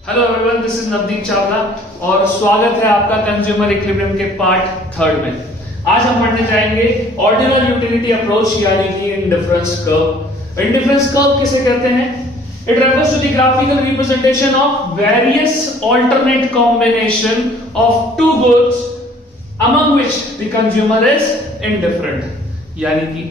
Hello everyone, this is Navdeep Chawla और स्वागत है आपका कंज्यूमर इक्विलिब्रियम के पार्ट 3 में। आज हम पढ़ने जाएंगे ऑर्डिनल यूटिलिटी अप्रोच यानी कि इंडिफरेंस कर्व। इंडिफरेंस कर्व किसे कहते हैं? It refers to the graphical representation of various alternate combination of two goods among which the consumer is indifferent। यानी कि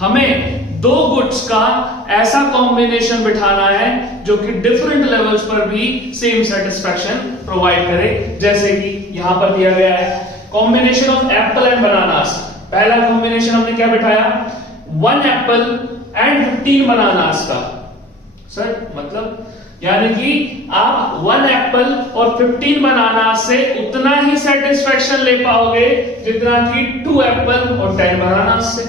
हमें दो गुड्स का ऐसा कॉम्बिनेशन बिठाना है जो कि डिफरेंट लेवल्स पर भी सेम सेटिस्फैक्शन प्रोवाइड करे। जैसे कि यहां पर दिया गया है combination of Apple and bananas. पहला कॉम्बिनेशन हमने क्या बिठाया? 1 एप्पल एंड 15 बनानास का। सर मतलब यानी कि आप 1 एप्पल और 15 बनाना से उतना ही सेटिस्फैक्शन ले पाओगे जितना कि 2 एप्पल और 10 बनानास से।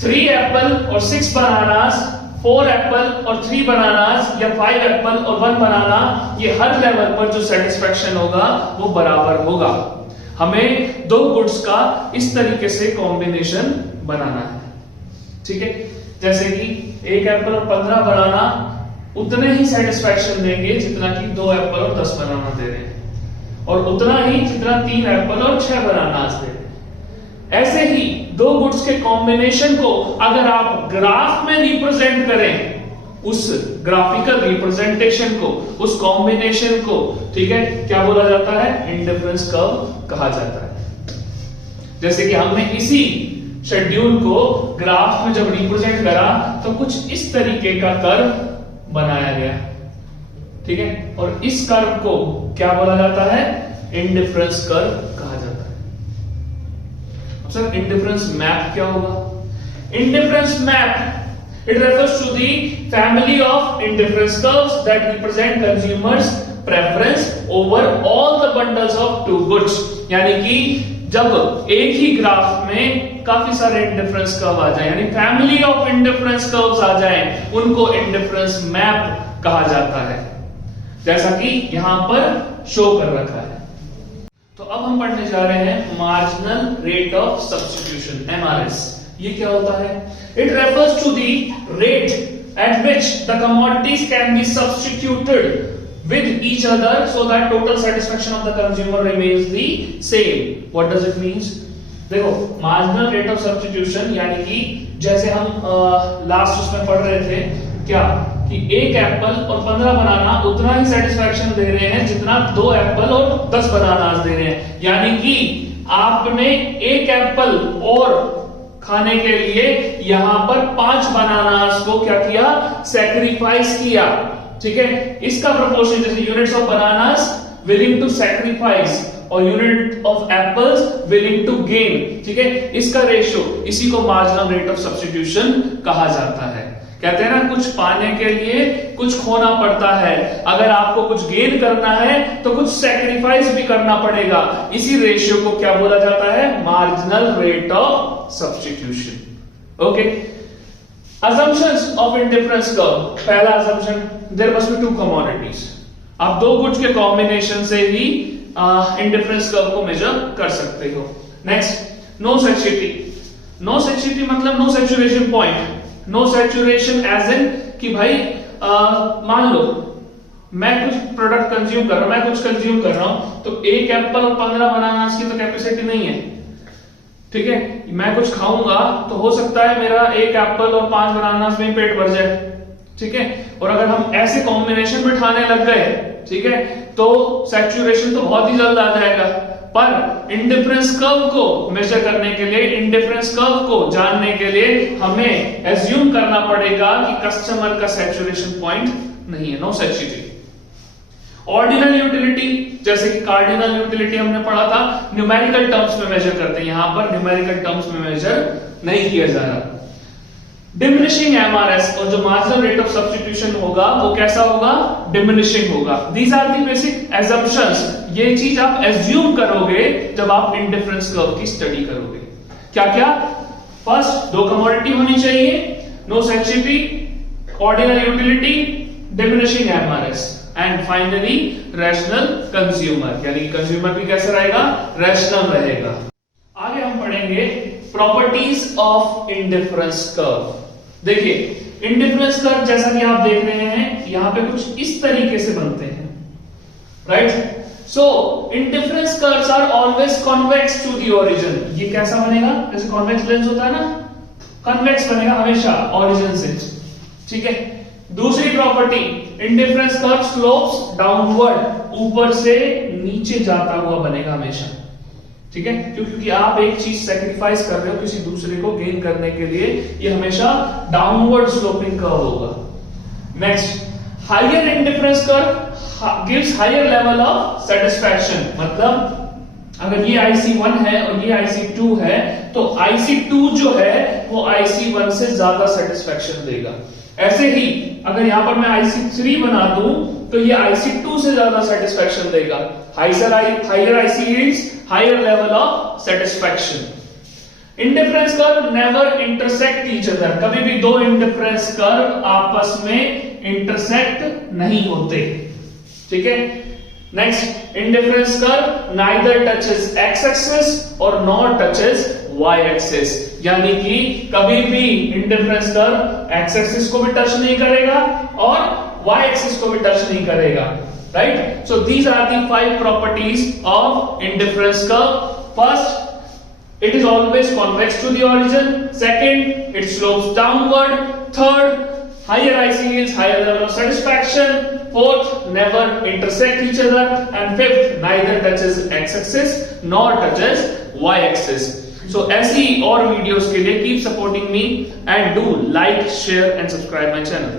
3 एप्पल और 6 बनानास, 4 एप्पल और 3 बनानास या 5 एप्पल और 1 बनाना, ये हर लेवल पर जो सेटिस्फैक्शन होगा वो बराबर होगा। हमें दो गुड्स का इस तरीके से कॉम्बिनेशन बनाना है, ठीक है। जैसे कि 1 एप्पल और 15 बनाना उतने ही सेटिस्फैक्शन देंगे जितना कि 2 एप्पल और 10 बनाना दे रहे हैं, और उतना ही जितना 3 एप्पल और 6 बनानास दे रहे हैं। ऐसे ही दो गुड्स के कॉम्बिनेशन को अगर आप ग्राफ में रिप्रेजेंट करें, उस ग्राफिकल रिप्रेजेंटेशन को, उस कॉम्बिनेशन को, ठीक है, क्या बोला जाता है? इंडिफरेंस कर्व कहा जाता है। जैसे कि हमने इसी शेड्यूल को ग्राफ में जब रिप्रेजेंट करा तो कुछ इस तरीके का कर्व बनाया गया, ठीक है, और इस कर्व को क्या बोला जाता है? इंडिफरेंस कर्व कहा जाता है। अब सर इंडिफरेंस मैप क्या होगा? Indifference map it refers to the family of indifference curves that represent consumers preference over all the bundles of two goods. यानी कि जब एक ही ग्राफ में काफी सारे इंडिफरेंस कर्व आ जाए, यानी फैमिली ऑफ इंडिफरेंस कर्व्स आ जाएं, उनको इंडिफरेंस मैप कहा जाता है, जैसा कि यहां पर शो कर रखा है। तो अब हम पढ़ने जा रहे हैं marginal rate of substitution, MRS। ये क्या होता है? It refers to the rate at which the commodities can be substituted with each other so that total satisfaction of the consumer remains the same। What does it means? देखो, marginal rate of substitution यानी कि जैसे हम last उसमें पढ़ रहे थे क्या कि 1 एप्पल और 15 बनाना उतना ही सेटिस्फैक्शन दे रहे हैं जितना 2 एप्पल और 10 बनानास दे रहे हैं। यानी कि आपने 1 एप्पल और खाने के लिए यहां पर 5 बनानास को क्या किया? सैक्रिफाइस किया, ठीक है। इसका प्रोपोर्शन जैसे units of bananas willing to sacrifice और unit of apples willing to gain, ठीक है, इसका रेशियो, इसी को मार्जिनल रेट ऑफ सब्स्टिट्यूशन कहा जाता है। कहते हैं ना, कुछ पाने के लिए कुछ खोना पड़ता है। अगर आपको कुछ गेन करना है तो कुछ सैक्रिफाइस भी करना पड़ेगा। इसी रेशियो को क्या बोला जाता है? Marginal rate of substitution. Okay, assumptions of indifference curve। पहला assumption, there must be 2 commodities। आप दो गुड्स के कॉम्बिनेशन से ही इंडिफरेंस कर्व को मेजर कर सकते हो। Next, no satiety. No satiety मतलब no saturation point. No saturation as in कि भाई मान लो मैं कुछ प्रोडक्ट कंज्यूम कर रहा हूं, मैं कुछ कंज्यूम कर रहा हूं, तो 1 एप्पल और 15 बनानास की तो कैपेसिटी नहीं है, ठीक है। मैं कुछ खाऊंगा तो हो सकता है मेरा 1 एप्पल और 5 बनानास में पेट भर जाए, ठीक है। और अगर हम ऐसे कॉम्बिनेशन बिठाने लग गए, ठीक है, तो सैचुरेशन तो बहुत ही जल्द आ जाएगा। पर इंडिफरेंस कर्व को मेजर करने के लिए, इंडिफरेंस कर्व को जानने के लिए हमें एज्यूम करना पड़ेगा कि कस्टमर का सैचुरेशन पॉइंट नहीं है, नो सैचुरेटी। ऑर्डिनल यूटिलिटी, जैसे कि कार्डिनल यूटिलिटी हमने पढ़ा था, न्यूमेरिकल टर्म्स में मेजर करते हैं, यहां पर न्यूमेरिकल टर्म्स में मेजर नहीं किया जा रहा। डिमिनिशिंग MRS, और जो मार्जिनल रेट ऑफ सब्स्टिट्यूशन होगा वो कैसा होगा? डिमिनिशिंग होगा। These are the basic assumptions. ये चीज आप एज्यूम करोगे जब आप इंडिफरेंस कर्व की स्टडी करोगे। क्या क्या? फर्स्ट, दो कमोडिटी होनी चाहिए, no satiety, ordinal utility, diminishing MRS, and finally rational consumer, यानी कि कंज्यूमर भी कैसा रहेगा? रैशनल रहेगा। आगे हम पढ़ेंगे प्रॉपर्टीज ऑफ इंडिफरेंस कर्व। देखिए, इंडिफरेंस कर्व जैसा कि आप देख रहे हैं, यहां पे कुछ इस तरीके से बनते हैं, right? So indifference curves are always convex to the origin. ये कैसा बनेगा? जैसे कॉन्वेक्स लेंस होता है ना, कॉन्वेक्स बनेगा हमेशा ओरिजिन से, ठीक है। दूसरी property, indifference curve slopes downward, ऊपर से नीचे जाता हुआ बनेगा हमेशा, ठीक है। क्योंकि आप एक चीज सैक्रिफाइस कर रहे हो किसी दूसरे को गेन करने के लिए, ये हमेशा डाउनवर्ड स्लोपिंग कर्व होगा। Next, higher indifference curve gives higher level of satisfaction. मतलब अगर ये IC1 है और ये IC2 है, तो IC2 जो है वो IC1 से ज्यादा सेटिस्फैक्शन देगा। ऐसे ही अगर यहां पर मैं IC3 बना दूं तो ये IC2 से ज्यादा सेटिस्फैक्शन देगा। Higher IC yields higher level of satisfaction. Indifference curve never intersect each other. कभी भी दो इंडिफरेंस कर्व आपस में इंटरसेक्ट नहीं होते, ठीक है। Next, indifference curve neither touches x axis और नॉर टचेस वाई एक्सिस। यानी कि कभी भी इंडिफरेंस कर्व एक्स एक्सिस को भी टच नहीं करेगा और वाई एक्सिस को भी टच नहीं करेगा, right? So these are the 5 properties of indifference curve. First, it is always convex to the origin. Second, it slopes downward. Third, higher IC yields higher level of satisfaction. Fourth, never intersect each other. And fifth, neither touches x-axis nor touches y-axis. So ऐसी और videos के लिए keep supporting me and do like, share and subscribe my channel.